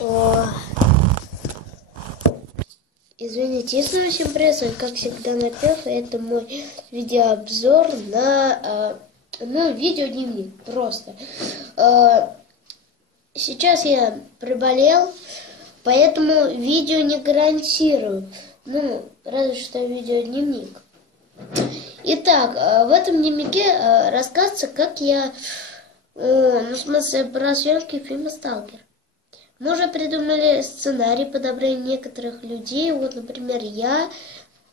О, извините, если всем привет, как всегда напев, это мой видеообзор на видеодневник просто. Сейчас я приболел, поэтому видео не гарантирую, разве что видеодневник. Итак, в этом дневнике рассказывается, как я, про съемки фильма «Сталкер». Мы уже придумали сценарий, подобрали некоторых людей. Вот, например, я,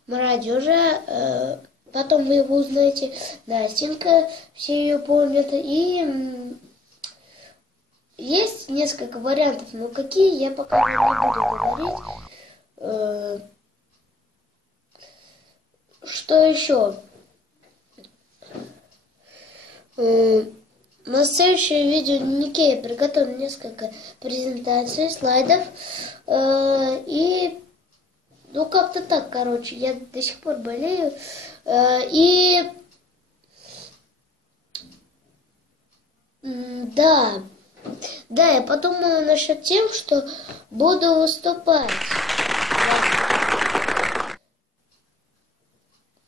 Мародежа, потом вы его узнаете, Настенька, все ее помнят. И есть несколько вариантов, но какие я пока не буду говорить. Что еще? На следующее видео дневнике я приготовлю несколько презентаций, слайдов. И, как-то так, короче, я до сих пор болею. Да, я подумала насчет тем, что буду выступать.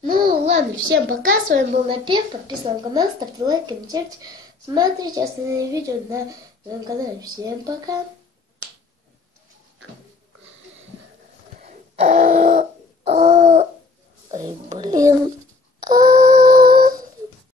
Ладно, всем пока, с вами был Напев, подписывайтесь на канал, ставьте лайк, комментируйте, смотрите остальные видео на моем канале. Всем пока!